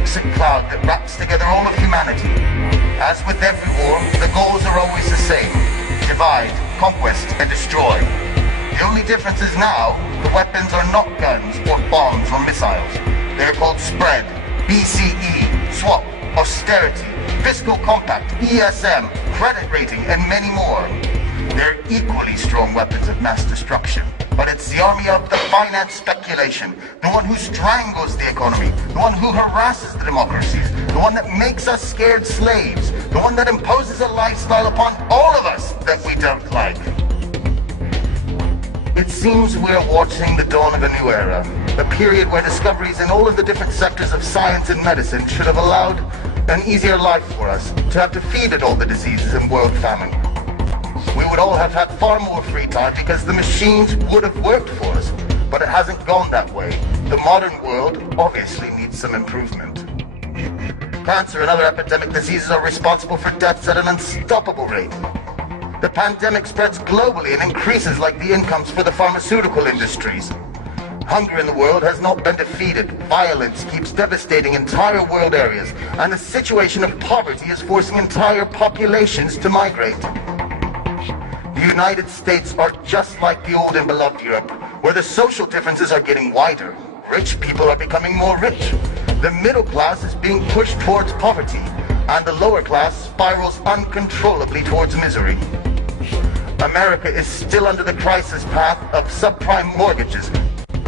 toxic cloud that wraps together all of humanity. As with every war, the goals are always the same: divide, conquest, and destroy. The only difference is now, the weapons are not guns or bombs or missiles. They're called spread, BCE, swap, austerity, fiscal compact, ESM, credit rating, and many more. They're equally strong weapons of mass destruction. But it's the army of the finance speculation, the one who strangles the economy, the one who harasses the democracies, the one that makes us scared slaves, the one that imposes a lifestyle upon all of us that we don't like. It seems we're watching the dawn of a new era, a period where discoveries in all of the different sectors of science and medicine should have allowed an easier life for us, to have defeated all the diseases and world famine. We would all have had far more free time because the machines would have worked for us, but it hasn't gone that way. The modern world obviously needs some improvement. Cancer and other epidemic diseases are responsible for deaths at an unstoppable rate. The pandemic spreads globally and increases like the incomes for the pharmaceutical industries. Hunger in the world has not been defeated. Violence keeps devastating entire world areas, and the situation of poverty is forcing entire populations to migrate. The United States are just like the old and beloved Europe, where the social differences are getting wider. Rich people are becoming more rich. The middle class is being pushed towards poverty, and the lower class spirals uncontrollably towards misery. America is still under the crisis path of subprime mortgages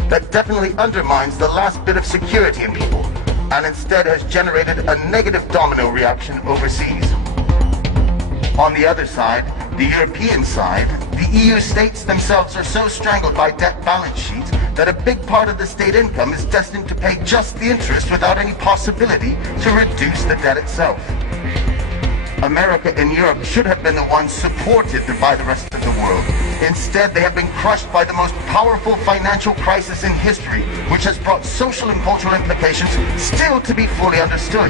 that definitely undermines the last bit of security in people, and instead has generated a negative domino reaction overseas. On the other side, the European side, the EU states themselves are so strangled by debt balance sheets that a big part of the state income is destined to pay just the interest without any possibility to reduce the debt itself. America and Europe should have been the ones supported by the rest of the world. Instead, they have been crushed by the most powerful financial crisis in history, which has brought social and cultural implications still to be fully understood.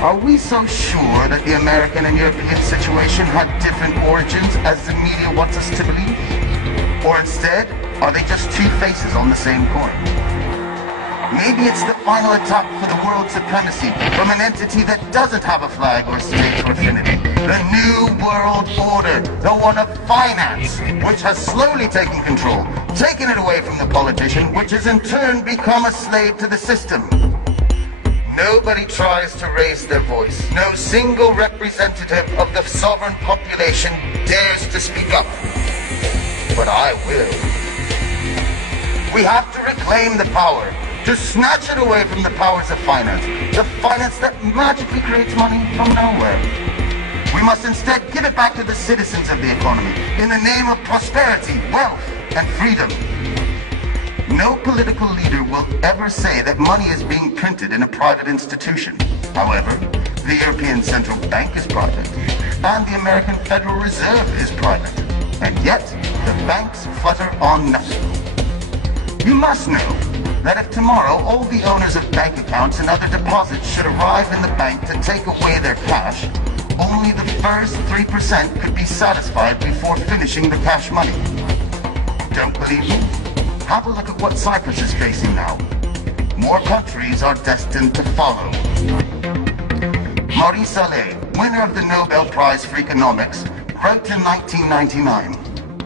Are we so sure that the American and European situation had different origins as the media wants us to believe? Or instead, are they just two faces on the same coin? Maybe it's the final attack for the world supremacy from an entity that doesn't have a flag or state or affinity. The New World Order, the one of finance, which has slowly taken control, taken it away from the politician, which has in turn become a slave to the system. Nobody tries to raise their voice. No single representative of the sovereign population dares to speak up. But I will. We have to reclaim the power, to snatch it away from the powers of finance, the finance that magically creates money from nowhere. We must instead give it back to the citizens of the economy in the name of prosperity, wealth, and freedom. No political leader will ever say that money is being printed in a private institution. However, the European Central Bank is private, and the American Federal Reserve is private. And yet, the banks flutter on nothing. You must know that if tomorrow all the owners of bank accounts and other deposits should arrive in the bank to take away their cash, only the first 3% could be satisfied before finishing the cash money. Don't believe me? Have a look at what Cyprus is facing now. More countries are destined to follow. Maurice Allais, winner of the Nobel Prize for Economics, wrote in 1999,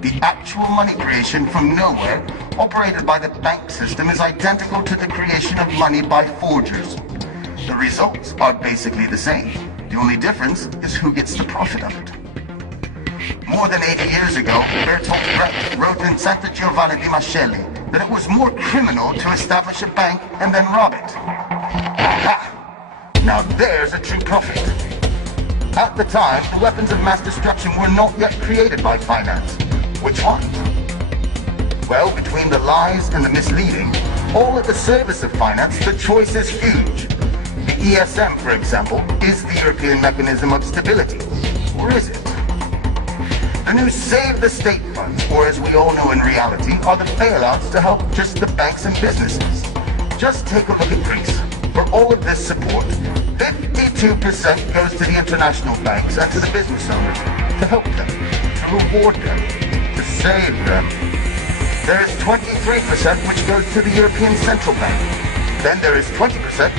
"The actual money creation from nowhere, operated by the bank system, is identical to the creation of money by forgers. The results are basically the same. The only difference is who gets the profit of it." More than 80 years ago, Bertolt Brecht wrote in Santa Giovanni di Mascelli that it was more criminal to establish a bank and then rob it. Aha! Now there's a true prophet. At the time, the weapons of mass destruction were not yet created by finance. Which ones? Well, between the lies and the misleading, all at the service of finance, the choice is huge. The ESM, for example, is the European mechanism of stability. Or is it? The new Save the State funds, or as we all know in reality, are the bailouts to help just the banks and businesses. Just take a look at Greece. For all of this support, 52% goes to the international banks and to the business owners to help them, to reward them, to save them. There is 23% which goes to the European Central Bank, Then there is 20%,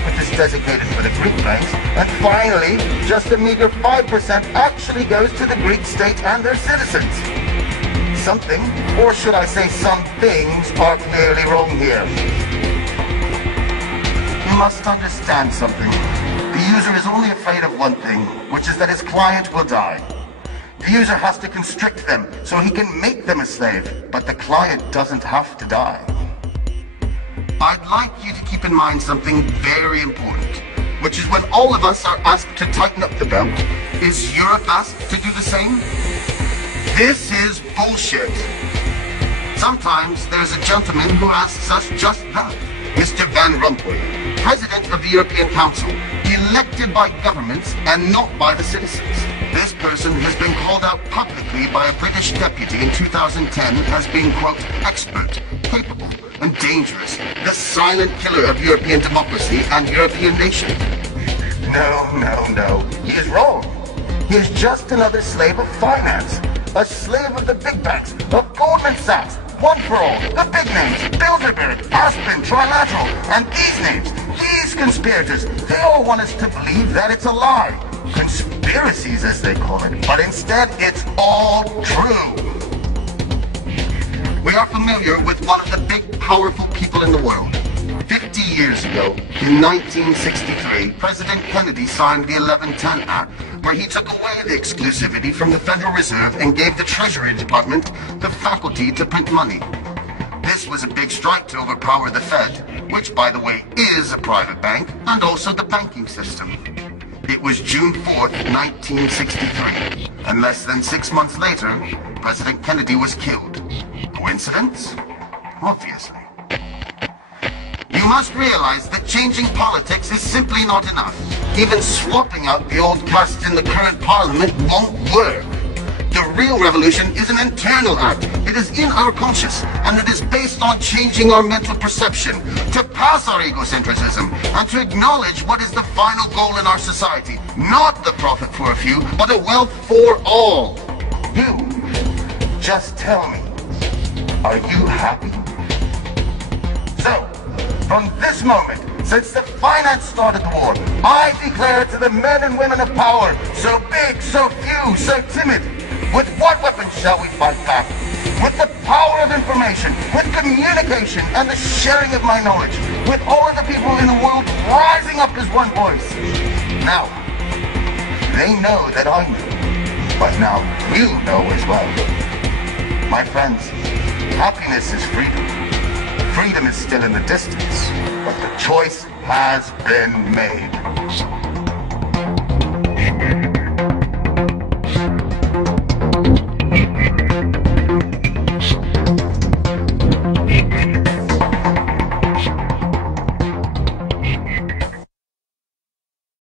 which is designated for the Greek banks. And finally, just a meager 5% actually goes to the Greek state and their citizens. Something, or should I say some things, are clearly wrong here. You must understand something. The user is only afraid of one thing, which is that his client will die. The user has to constrict them so he can make them a slave, but the client doesn't have to die. I'd like you to keep in mind something very important, which is when all of us are asked to tighten up the belt, is Europe asked to do the same? This is bullshit. Sometimes there's a gentleman who asks us just that. Mr. Van Rompuy, President of the European Council, elected by governments and not by the citizens. This person has been called out publicly by a British deputy in 2010 as being, quote, expert, capable, and dangerous, the silent killer of European democracy and European nations. No. He is wrong. He is just another slave of finance. A slave of the big banks, of Goldman Sachs, One for All, the big names, Bilderberg, Aspen, Trilateral, and these names, these conspirators, they all want us to believe that it's a lie. Conspiracies, as they call it, but instead it's all true. We are familiar with one of the big, powerful people in the world. 50 years ago, in 1963, President Kennedy signed the 1110 Act, where he took away the exclusivity from the Federal Reserve and gave the Treasury Department the faculty to print money. This was a big strike to overpower the Fed, which, by the way, is a private bank, and also the banking system. It was June 4th, 1963, and less than 6 months later, President Kennedy was killed. Coincidence? Obviously. You must realize that changing politics is simply not enough. Even swapping out the old castes in the current parliament won't work. The real revolution is an internal act. It is in our conscious, and it is based on changing our mental perception, to pass our egocentrism, and to acknowledge what is the final goal in our society. Not the profit for a few, but a wealth for all. You, just tell me, are you happy? So, from this moment, since the finance started the war, I declare to the men and women of power, so big, so few, so timid, with what weapons shall we fight back? With the power of information, with communication, and the sharing of my knowledge, with all of the people in the world rising up as one voice. Now, they know that I know, but now you know as well. My friends, happiness is freedom. Freedom is still in the distance, but the choice has been made.